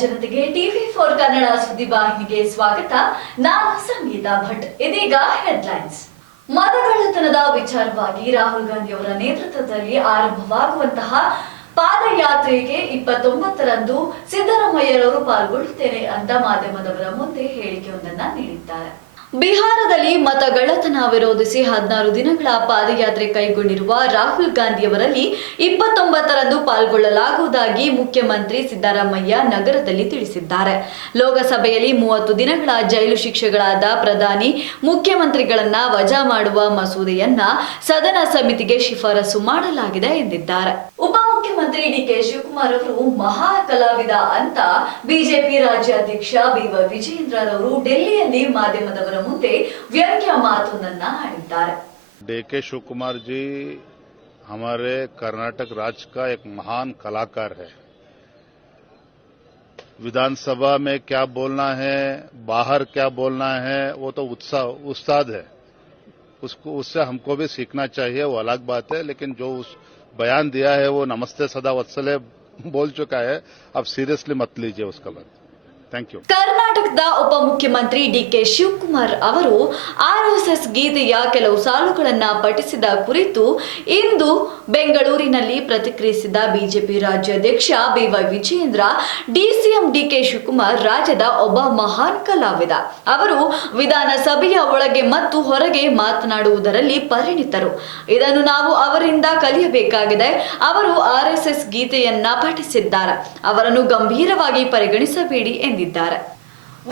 ಜನತೆಗೆ TV4 ಕನ್ನಡ ಸುದ್ದಿವಾಹಿನಿಗೆ ಸ್ವಾಗತ. ನಾನು ಸಂಗೀತಾ ಭಟ್. ಇದೀಗ ಹೆಡ್ಲೈನ್ಸ್. ಮತಗಳ್ಳತನದ ವಿಚಾರವಾಗಿ ರಾಹುಲ್ ಗಾಂಧಿ ಅವರ ನೇತೃತ್ವದಲ್ಲಿ ಆರಂಭವಾಗುವಂತಹ ಪಾದಯಾತ್ರೆಗೆ 29ರಂದು ಸಿದ್ದರಾಮಯ್ಯರವರು ಪಾಲ್ಗೊಳ್ಳುತ್ತೇನೆ ಅಂತ ಮಾಧ್ಯಮದವರ ಮುಂದೆ ಹೇಳಿಕೆಯೊಂದನ್ನು ನೀಡಿದ್ದಾರೆ. ಬಿಹಾರದಲ್ಲಿ ಮತಗಳ್ಳತನ ವಿರೋಧಿಸಿ 16 ದಿನಗಳ ಪಾದಯಾತ್ರೆ ಕೈಗೊಂಡಿರುವ ರಾಹುಲ್ ಗಾಂಧಿಯವರಲ್ಲಿ 29ರಂದು ಪಾಲ್ಗೊಳ್ಳಲಾಗುವುದಾಗಿ ಮುಖ್ಯಮಂತ್ರಿ ಸಿದ್ದರಾಮಯ್ಯ ನಗರದಲ್ಲಿ ತಿಳಿಸಿದ್ದಾರೆ. ಲೋಕಸಭೆಯಲ್ಲಿ 30 ದಿನಗಳ ಜೈಲು ಶಿಕ್ಷೆಗಳಾದ ಪ್ರಧಾನಿ ಮುಖ್ಯಮಂತ್ರಿಗಳನ್ನ ವಜಾ ಮಾಡುವ ಮಸೂದೆಯನ್ನ ಸದನ ಸಮಿತಿಗೆ ಶಿಫಾರಸು ಮಾಡಲಾಗಿದೆ ಎಂದಿದ್ದಾರೆ. ಉಪಮುಖ್ಯಮಂತ್ರಿ ಡಿ.ಕೆ. ಶಿವಕುಮಾರ್ ಅವರು ಮಹಾ ಕಲಾವಿದ ಅಂತ ಬಿಜೆಪಿ ರಾಜ್ಯಾಧ್ಯಕ್ಷ ಬಿ.ವೈ. ವಿಜಯೇಂದ್ರರವರು ಡೆಲ್ಲಿಯಲ್ಲಿ ಮಾಧ್ಯಮದವರ ಮುಂದೆ ವ್ಯಂಗ್ಯ ಮಾತೊಂದನ್ನ ಆಡಿದ್ದಾರೆ. डी.के. शिवकुमार जी हमारे कर्नाटक राज्य का एक महान कलाकार है. विधानसभा में क्या बोलना है, बाहर क्या बोलना है, वो तो उस्ताद है. उससे हमको भी सीखना चाहिए, वो अलग बात है. लेकिन जो उस बयान दिया है वो नमस्ते सदा वत्सले बोल चुका है. अब सीरियसली मत लीजिए उसका बात. Thank you. ಕರ್ನಾಟಕದ ಉಪಮುಖ್ಯಮಂತ್ರಿ ಡಿ.ಕೆ. ಶಿವಕುಮಾರ್ ಅವರು RSS ಗೀತೆಯ ಕೆಲವು ಸಾಲುಗಳನ್ನ ಪಠಿಸಿದ ಕುರಿತು ಇಂದು ಬೆಂಗಳೂರಿನಲ್ಲಿ ಪ್ರತಿಕ್ರಿಯಿಸಿದ ಬಿಜೆಪಿ ರಾಜ್ಯಾಧ್ಯಕ್ಷ ಬಿ.ವೈ. ವಿಜಯೇಂದ್ರ, ಡಿಸಿಎಂ ಡಿ.ಕೆ. ಶಿವಕುಮಾರ್ ರಾಜ್ಯದ ಒಬ್ಬ ಮಹಾನ್ ಕಲಾವಿದ. ಅವರು ವಿಧಾನಸಭೆಯ ಒಳಗೆ ಮತ್ತು ಹೊರಗೆ ಮಾತನಾಡುವುದರಲ್ಲಿ ಪರಿಣಿತರು. ಇದನ್ನು ನಾವು ಅವರಿಂದ ಕಲಿಯಬೇಕಾಗಿದೆ. ಅವರು RSS ಗೀತೆಯನ್ನ ಪಠಿಸಿದ್ದಾರೆ. ಅವರನ್ನು ಗಂಭೀರವಾಗಿ ಪರಿಗಣಿಸಬೇಡಿ ಎಂದಿದ್ದಾರೆ.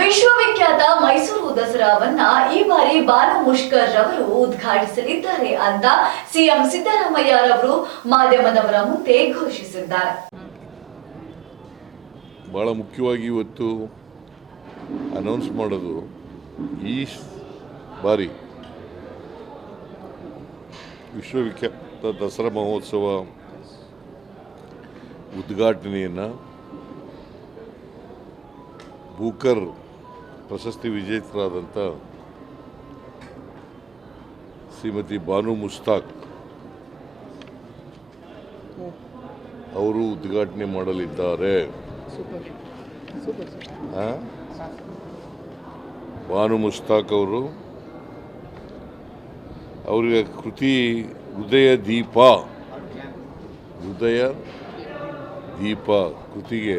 ವಿಶ್ವವಿಖ್ಯಾತ ಮೈಸೂರು ದಸರಾವನ್ನ ಈ ಬಾರಿ ಬಾನು ಮುಷ್ಕರ್ ರವರು ಉದ್ಘಾಟಿಸಲಿದ್ದಾರೆ ಅಂತ ಸಿಎಂ ಸಿದ್ದರಾಮಯ್ಯರವರು ಮಾಧ್ಯಮದವರ ಮುಂದೆ ಘೋಷಿಸಿದ್ದಾರೆ. ಬಹಳ ಮುಖ್ಯವಾಗಿ ಇವತ್ತು ಅನೌನ್ಸ್ ಮಾಡೋದು, ಈ ಬಾರಿ ವಿಶ್ವವಿಖ್ಯಾತ ದಸರಾ ಮಹೋತ್ಸವ ಉದ್ಘಾಟನೆಯನ್ನು ಬೂಕರ್ ಪ್ರಶಸ್ತಿ ವಿಜೇತರಾದಂಥ ಶ್ರೀಮತಿ ಬಾನು ಮುಷ್ತಾಕ್ ಅವರು ಉದ್ಘಾಟನೆ ಮಾಡಲಿದ್ದಾರೆ. ಬಾನು ಮುಷ್ತಾಕ್ ಅವರು ಅವರಿಗೆ ಕೃತಿ ಹೃದಯ ದೀಪ ಕೃತಿಗೆ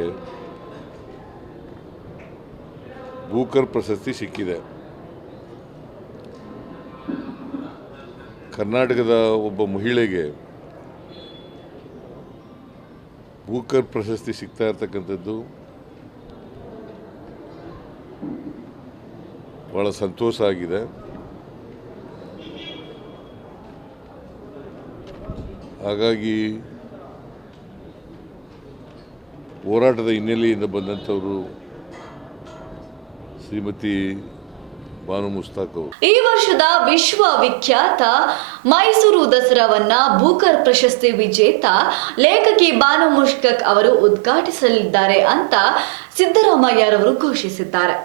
ಬೂಕರ್ ಪ್ರಶಸ್ತಿ ಸಿಕ್ಕಿದೆ. ಕರ್ನಾಟಕದ ಒಬ್ಬ ಮಹಿಳೆಗೆ ಬೂಕರ್ ಪ್ರಶಸ್ತಿ ಸಿಗ್ತಾ ಇರ್ತಕ್ಕಂಥದ್ದು ಬಹಳ ಸಂತೋಷ ಆಗಿದೆ. ಹಾಗಾಗಿ ಹೋರಾಟದ ಹಿನ್ನೆಲೆಯಿಂದ ಬಂದಂಥವರು ಶ್ರೀಮತಿ ಬಾನು ಮುಷ್ತಾಕ್ ಅವರು ಈ ವರ್ಷದ ವಿಶ್ವವಿಖ್ಯಾತ ಮೈಸೂರು ದಸರಾವನ್ನ ಬೂಕರ್ ಪ್ರಶಸ್ತಿ ವಿಜೇತ ಲೇಖಕಿ ಬಾನು ಮುಷ್ತಾಕ್ ಅವರು ಉದ್ಘಾಟಿಸಲಿದ್ದಾರೆ ಅಂತ ಸಿದ್ದರಾಮಯ್ಯರವರು ಘೋಷಿಸಿದ್ದಾರೆ.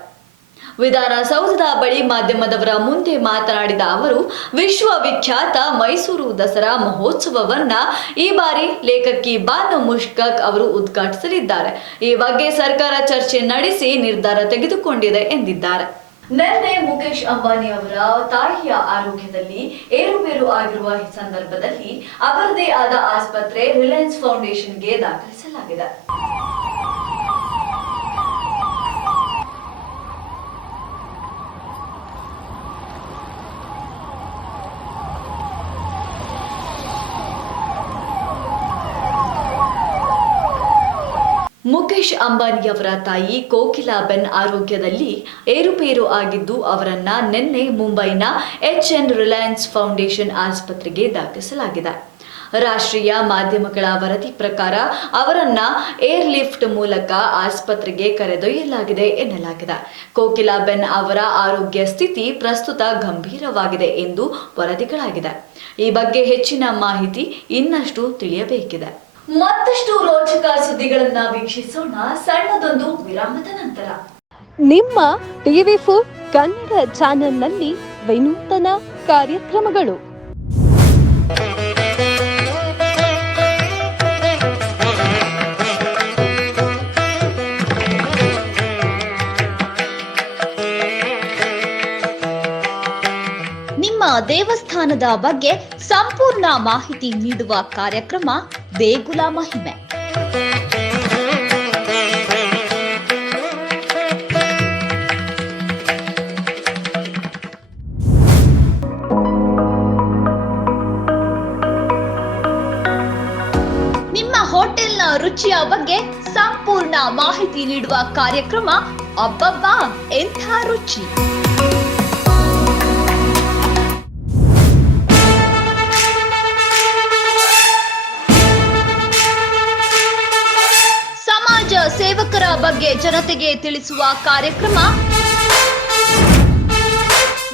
ವಿಧಾನಸೌಧದ ಬಳಿ ಮಾಧ್ಯಮದವರ ಮುಂದೆ ಮಾತನಾಡಿದ ಅವರು, ವಿಶ್ವವಿಖ್ಯಾತ ಮೈಸೂರು ದಸರಾ ಮಹೋತ್ಸವವನ್ನ ಈ ಬಾರಿ ಲೇಖಕಿ ಬಾನು ಮುಷ್ತಾಕ್ ಅವರು ಉದ್ಘಾಟಿಸಲಿದ್ದಾರೆ. ಈ ಬಗ್ಗೆ ಸರ್ಕಾರ ಚರ್ಚೆ ನಡೆಸಿ ನಿರ್ಧಾರ ತೆಗೆದುಕೊಂಡಿದೆ ಎಂದಿದ್ದಾರೆ. ನಿನ್ನೆ ಮುಖೇಶ್ ಅಂಬಾನಿ ಅವರ ತಾಯಿಯ ಆರೋಗ್ಯದಲ್ಲಿ ಏರುಪೇರು ಆಗಿರುವ ಸಂದರ್ಭದಲ್ಲಿ ಅವರದೇ ಆದ ಆಸ್ಪತ್ರೆ ರಿಲಯನ್ಸ್ ಫೌಂಡೇಶನ್ಗೆ ದಾಖಲಿಸಲಾಗಿದೆ. ಮುಖೇಶ್ ಅಂಬಾನಿಯವರ ತಾಯಿ ಕೋಕಿಲಾಬೆನ್ ಆರೋಗ್ಯದಲ್ಲಿ ಏರುಪೇರು ಆಗಿದ್ದು ಅವರನ್ನ ನಿನ್ನೆ ಮುಂಬೈನ HN ರಿಲಯನ್ಸ್ ಫೌಂಡೇಶನ್ ಆಸ್ಪತ್ರೆಗೆ ದಾಖಲಿಸಲಾಗಿದೆ. ರಾಷ್ಟ್ರೀಯ ಮಾಧ್ಯಮಗಳ ವರದಿ ಪ್ರಕಾರ ಅವರನ್ನ ಏರ್ ಲಿಫ್ಟ್ ಮೂಲಕ ಆಸ್ಪತ್ರೆಗೆ ಕರೆದೊಯ್ಯಲಾಗಿದೆ ಎನ್ನಲಾಗಿದೆ. ಕೋಕಿಲಾಬೆನ್ ಅವರ ಆರೋಗ್ಯ ಸ್ಥಿತಿ ಪ್ರಸ್ತುತ ಗಂಭೀರವಾಗಿದೆ ಎಂದು ವರದಿಗಳಾಗಿದೆ. ಈ ಬಗ್ಗೆ ಹೆಚ್ಚಿನ ಮಾಹಿತಿ ಇನ್ನಷ್ಟು ತಿಳಿಯಬೇಕಿದೆ. ಮತ್ತಷ್ಟು ರೋಚಕ ಸುದ್ದಿಗಳನ್ನ ವೀಕ್ಷಿಸೋಣ ಸಣ್ಣದೊಂದು ವಿರಾಮದ ನಂತರ. ನಿಮ್ಮ TV4 ಕನ್ನಡ ಚಾನೆಲ್ನಲ್ಲಿ ವಿನೂತನ ಕಾರ್ಯಕ್ರಮಗಳು. ನಿಮ್ಮ ದೇವಸ್ಥಾನದ ಬಗ್ಗೆ ಸಂಪೂರ್ಣ ಮಾಹಿತಿ ನೀಡುವ ಕಾರ್ಯಕ್ರಮ ದೇಗುಲ ಮಹಿಮೆ. ನಿಮ್ಮ ಹೋಟೆಲ್ನ ರುಚಿಯ ಬಗ್ಗೆ ಸಂಪೂರ್ಣ ಮಾಹಿತಿ ನೀಡುವ ಕಾರ್ಯಕ್ರಮ ಅಬ್ಬಬ್ಬಾ ಎಂಥ ರುಚಿ. ಸಮಾಜ ಸೇವಕರ ಬಗ್ಗೆ ಜನತೆಗೆ ತಿಳಿಸುವ ಕಾರ್ಯಕ್ರಮ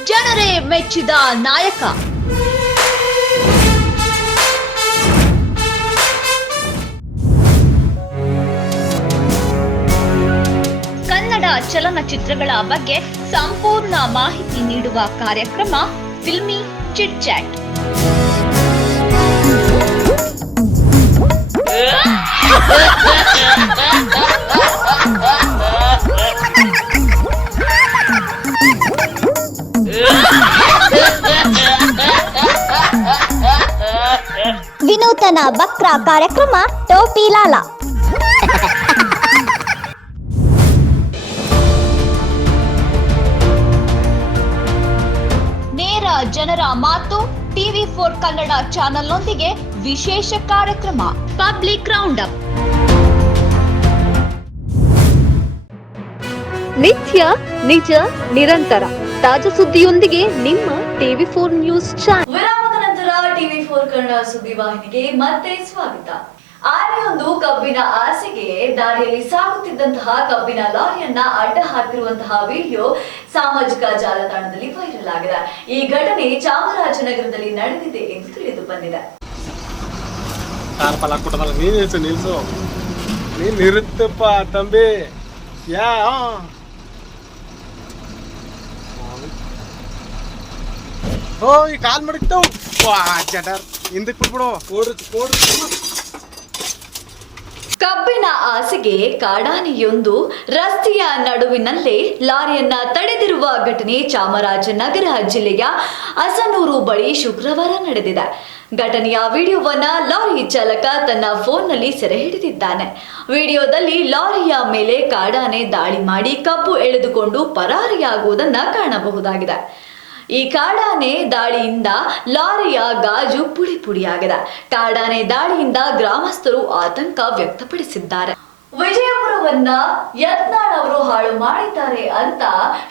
ಜನರೇ ಮೆಚ್ಚಿದ ನಾಯಕ. ಕನ್ನಡ ಚಲನಚಿತ್ರಗಳ ಬಗ್ಗೆ ಸಂಪೂರ್ಣ ಮಾಹಿತಿ ನೀಡುವ ಕಾರ್ಯಕ್ರಮ ಫಿಲ್ಮಿ ಚಿಟ್ ಚಾಟ್. ವಿನೂತನ ಬಕ್ರ ಕಾರ್ಯಕ್ರಮ ಟೋಪಿ ಲಾಲಾ. ನೇರ ಜನರ ಮಾತು TV4 ಕನ್ನಡ ಚಾನೆಲ್ನೊಂದಿಗೆ ವಿಶೇಷ ಕಾರ್ಯಕ್ರಮ ಪಬ್ಲಿಕ್ ರೌಂಡ್ ಅಪ್. ನಿತ್ಯ ನಿಜ ನಿರಂತರ ತಾಜಾ ಸುದ್ದಿಯೊಂದಿಗೆ ನಿಮ್ಮ TV4 ನ್ಯೂಸ್ ಚಾನೆಲ್. ವಿರಾಮದ ನಂತರ TV4 ಕನ್ನಡ ಸುದ್ದಿವಾಹಿನಿಗೆ ಮತ್ತೆ ಸ್ವಾಗತ. ಆನೆಯೊಂದು ಕಬ್ಬಿನ ಆಸೆಗೆ ದಾರಿಯಲ್ಲಿ ಸಾಗುತ್ತಿದ್ದಂತಹ ಕಬ್ಬಿನ ಲಾರಿಯನ್ನ ಅಡ್ಡ ಹಾಕಿರುವಂತಹ ವಿಡಿಯೋ ಸಾಮಾಜಿಕ ಜಾಲತಾಣದಲ್ಲಿ ವೈರಲ್ ಆಗಿದೆ. ಈ ಘಟನೆ ಚಾಮರಾಜನಗರದಲ್ಲಿ ನಡೆದಿದೆ ಎಂದು ತಿಳಿದು ಬಂದಿದೆ. ನಿಲ್ಸು ನೀನ್ ಇರುತ್ತಪ್ಪ ತಂಬಿ. ಈ ಕಾಲ್ ಮಡಗ್ತಾವ್ ಜಟರ್ ಹಿಂದಕ್ಕೆ ಬಿಟ್ಬಿಡು. ಕಬ್ಬಿನ ಆಸೆಗೆ ಕಾಡಾನೆಯೊಂದು ರಸ್ತೆಯ ನಡುವಿನಲ್ಲೇ ಲಾರಿಯನ್ನ ತಡೆದಿರುವ ಘಟನೆ ಚಾಮರಾಜನಗರ ಜಿಲ್ಲೆಯ ಅಸನೂರು ಬಳಿ ಶುಕ್ರವಾರ ನಡೆದಿದೆ. ಘಟನೆಯ ವಿಡಿಯೋವನ್ನ ಲಾರಿ ಚಾಲಕ ತನ್ನ ಫೋನ್ನಲ್ಲಿ ಸೆರೆ ಹಿಡಿದಿದ್ದಾನೆ. ವಿಡಿಯೋದಲ್ಲಿ ಲಾರಿಯ ಮೇಲೆ ಕಾಡಾನೆ ದಾಳಿ ಮಾಡಿ ಕಬ್ಬು ಎಳೆದುಕೊಂಡು ಪರಾರಿಯಾಗುವುದನ್ನ ಕಾಣಬಹುದಾಗಿದೆ. ಈ ಕಾಡಾನೆ ದಾಳಿಯಿಂದ ಲಾರಿಯ ಗಾಜು ಪುಡಿ ಪುಡಿಯಾಗಿದೆ. ಕಾಡಾನೆ ದಾಳಿಯಿಂದ ಗ್ರಾಮಸ್ಥರು ಆತಂಕ ವ್ಯಕ್ತಪಡಿಸಿದ್ದಾರೆ. ವಿಜಯಪುರವನ್ನ ಯತ್ನಾಳ್ ಅವರು ಹಾಳು ಮಾಡಿದ್ದಾರೆ ಅಂತ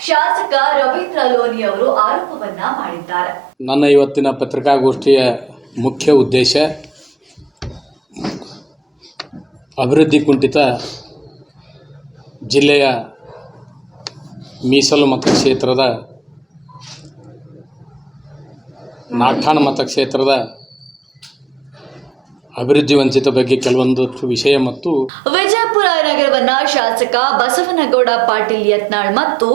ಶಾಸಕ ರವೀಂದ್ರ ಲೋನಿ ಅವರು ಆರೋಪವನ್ನ ಮಾಡಿದ್ದಾರೆ. ನನ್ನ ಇವತ್ತಿನ ಪತ್ರಿಕಾಗೋಷ್ಠಿಯ ಮುಖ್ಯ ಉದ್ದೇಶ ಅಭಿವೃದ್ಧಿ ಕುಂಠಿತ ಜಿಲ್ಲೆಯ ಮೀಸಲು ಮತಕ್ಷೇತ್ರದ ನಾಗಠಾಣ ಮತಕ್ಷೇತ್ರದ ಅಭಿವೃದ್ಧಿ ವಂಚಿತ ಬಗ್ಗೆ ಕೆಲವೊಂದು ವಿಷಯ ಮತ್ತು ವಿಜಯಪುರ ನಗರವನ್ನ ಶಾಸಕ ಬಸವನಗೌಡ ಪಾಟೀಲ್ ಯತ್ನಾಳ್ ಮತ್ತು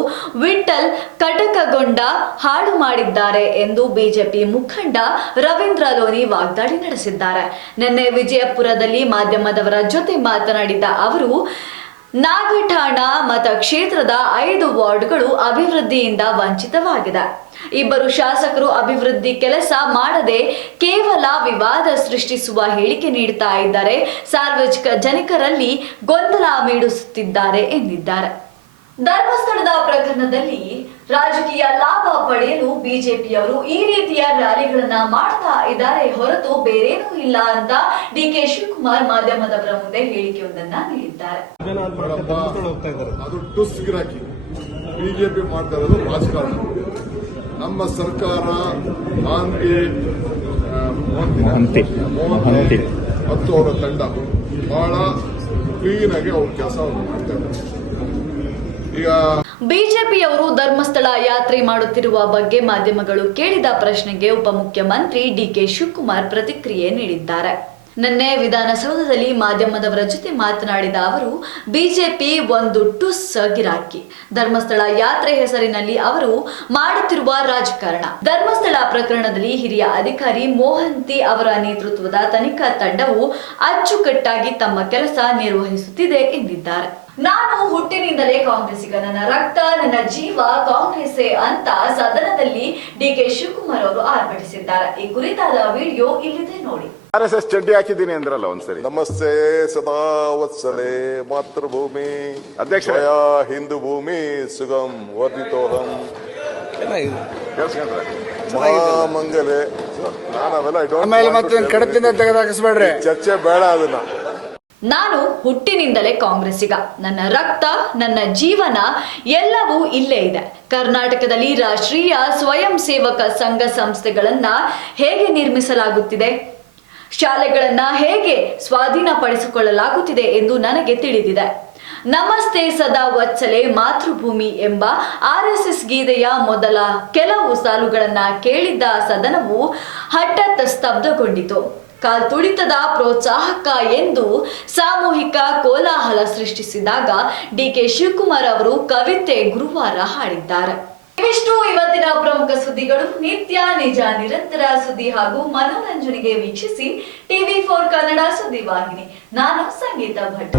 ವಿಠಲ್ ಕಟಕಗೊಂಡ ಹಾಳು ಮಾಡಿದ್ದಾರೆ ಎಂದು ಬಿಜೆಪಿ ಮುಖಂಡ ರವೀಂದ್ರ ಲೋನಿ ವಾಗ್ದಾಳಿ ನಡೆಸಿದ್ದಾರೆ. ನಿನ್ನೆ ವಿಜಯಪುರದಲ್ಲಿ ಮಾಧ್ಯಮದವರ ಜೊತೆ ಮಾತನಾಡಿದ ಅವರು, ನಾಗಠಾಣ ಮತಕ್ಷೇತ್ರದ 5 ವಾರ್ಡ್ಗಳು ಅಭಿವೃದ್ಧಿಯಿಂದ ವಂಚಿತವಾಗಿದೆ. ಇಬ್ಬರು ಶಾಸಕರು ಅಭಿವೃದ್ಧಿ ಕೆಲಸ ಮಾಡದೆ ಕೇವಲ ವಿವಾದ ಸೃಷ್ಟಿಸುವ ಹೇಳಿಕೆ ನೀಡುತ್ತಾ ಇದ್ದಾರೆ. ಸಾರ್ವಜನಿಕರಲ್ಲಿ ಗೊಂದಲ ಮೂಡಿಸುತ್ತಿದ್ದಾರೆ ಎಂದಿದ್ದಾರೆ. ಧರ್ಮಸ್ಥಳದ ಪ್ರಕರಣದಲ್ಲಿ ರಾಜಕೀಯ ಲಾಭ ಪಡೆಯಲು ಬಿಜೆಪಿಯವರು ಈ ರೀತಿಯ ರ್ಯಾಲಿಗಳನ್ನ ಮಾಡ್ತಾ ಇದ್ದಾರೆ ಹೊರತು ಬೇರೇನೂ ಇಲ್ಲ ಅಂತ ಡಿಕೆ ಶಿವಕುಮಾರ್ ಮಾಧ್ಯಮದವರ ಮುಂದೆ ಹೇಳಿಕೆಯೊಂದನ್ನ ನೀಡಿದ್ದಾರೆ. ಅದು ಟುಸ್ ಗಿರಾಕಿ ಬಿಜೆಪಿ ಮಾಡ್ತಾ ಇರೋದು ರಾಜಕಾರಣ. ನಮ್ಮ ಸರ್ಕಾರ ಮೋಹಂತಿ ಮತ್ತು ಅವರ ತಂಡ ಬಹಳ ಕ್ಲೀನ್ ಆಗಿ ಅವ್ರ ಕೆಲಸ ಮಾಡ್ತಾ ಇದ್ದಾರೆ. ಈಗ ಬಿಜೆಪಿಯವರು ಧರ್ಮಸ್ಥಳ ಯಾತ್ರೆ ಮಾಡುತ್ತಿರುವ ಬಗ್ಗೆ ಮಾಧ್ಯಮಗಳು ಕೇಳಿದ ಪ್ರಶ್ನೆಗೆ ಉಪಮುಖ್ಯಮಂತ್ರಿ ಡಿಕೆ ಶಿವಕುಮಾರ್ ಪ್ರತಿಕ್ರಿಯೆ ನೀಡಿದ್ದಾರೆ. ನಿನ್ನೆ ವಿಧಾನಸೌಧದಲ್ಲಿ ಮಾಧ್ಯಮದವರ ಜೊತೆ ಮಾತನಾಡಿದ ಅವರು, ಬಿಜೆಪಿ ಒಂದು ಟುಸ್ ಗಿರಾಕಿ. ಧರ್ಮಸ್ಥಳ ಯಾತ್ರೆ ಹೆಸರಿನಲ್ಲಿ ಅವರು ಮಾಡುತ್ತಿರುವ ರಾಜಕಾರಣ. ಧರ್ಮಸ್ಥಳ ಪ್ರಕರಣದಲ್ಲಿ ಹಿರಿಯ ಅಧಿಕಾರಿ ಮೋಹಂತಿ ಅವರ ನೇತೃತ್ವದ ತನಿಖಾ ತಂಡವು ಅಚ್ಚುಕಟ್ಟಾಗಿ ತಮ್ಮ ಕೆಲಸ ನಿರ್ವಹಿಸುತ್ತಿದೆ ಎಂದಿದ್ದಾರೆ. ನಾನು ಹುಟ್ಟಿನಿಂದಲೇ ಕಾಂಗ್ರೆಸ್ಸಿಗ, ನನ್ನ ರಕ್ತ ನನ್ನ ಜೀವ ಕಾಂಗ್ರೆಸ್ಸೇ ಅಂತ ಸದನದಲ್ಲಿ ಡಿಕೆ ಶಿವಕುಮಾರ್ ಅವರು ಆರ್ಭಟಿಸಿದ್ದಾರೆ. ಈ ಕುರಿತಾದ ವಿಡಿಯೋ ಇಲ್ಲಿದೆ ನೋಡಿ. RSS ಚಡ್ಡಿ ಹಾಕಿದ್ದೀನಿ ಅಂದ್ರಲ್ಲ ಒಂದ್ಸರಿ. ನಮಸ್ತೆ ಸದಾ ವತ್ಸಲೆ ಮಾತೃಭೂಮಿ ಅಧ್ಯಕ್ಷ ಹಿಂದೂ ಭೂಮಿ ಸುಗಮ್ ವರ್ಧಿತೋಹಂ ಮಹಾಮಂಗಲೆ. ನಾನು ಅವೆಲ್ಲ ಚರ್ಚೆ ಬೇಡ ಅದನ್ನ. ನಾನು ಹುಟ್ಟಿನಿಂದಲೇ ಕಾಂಗ್ರೆಸ್ಸಿಗ, ನನ್ನ ರಕ್ತ ನನ್ನ ಜೀವನ ಎಲ್ಲವೂ ಇಲ್ಲೇ ಇದೆ. ಕರ್ನಾಟಕದಲ್ಲಿ ರಾಷ್ಟ್ರೀಯ ಸ್ವಯಂ ಸೇವಕ ಸಂಘ ಸಂಸ್ಥೆಗಳನ್ನ ಹೇಗೆ ನಿರ್ಮಿಸಲಾಗುತ್ತಿದೆ, ಶಾಲೆಗಳನ್ನ ಹೇಗೆ ಸ್ವಾಧೀನಪಡಿಸಿಕೊಳ್ಳಲಾಗುತ್ತಿದೆ ಎಂದು ನನಗೆ ತಿಳಿದಿದೆ. ನಮಸ್ತೆ ಸದಾ ವತ್ಸಲೆ ಮಾತೃಭೂಮಿ ಎಂಬ RSS ಗೀತೆಯ ಮೊದಲ ಕೆಲವು ಸಾಲುಗಳನ್ನ ಕೇಳಿದ್ದ ಸದನವು ಹಠಾತ್ ಸ್ತಬ್ಧಗೊಂಡಿತು. ಕಾಲ್ತುಳಿತದ ಪ್ರೋತ್ಸಾಹಕ ಎಂದು ಸಾಮೂಹಿಕ ಕೋಲಾಹಲ ಸೃಷ್ಟಿಸಿದಾಗ ಡಿಕೆ ಶಿವಕುಮಾರ್ ಅವರು ಕವಿತೆ ಗುರುವಾರ ಹಾಡಿದ್ದಾರೆ. ಇವಿಷ್ಟು ಇವತ್ತಿನ ಪ್ರಮುಖ ಸುದ್ದಿಗಳು. ನಿತ್ಯ ನಿಜ ನಿರಂತರ ಸುದ್ದಿ ಹಾಗೂ ಮನೋರಂಜನೆಗೆ ವೀಕ್ಷಿಸಿ TV4 ಕನ್ನಡ ಸುದ್ದಿ ವಾಹಿನಿ. ನಾನು ಸಂಗೀತ ಭಟ್.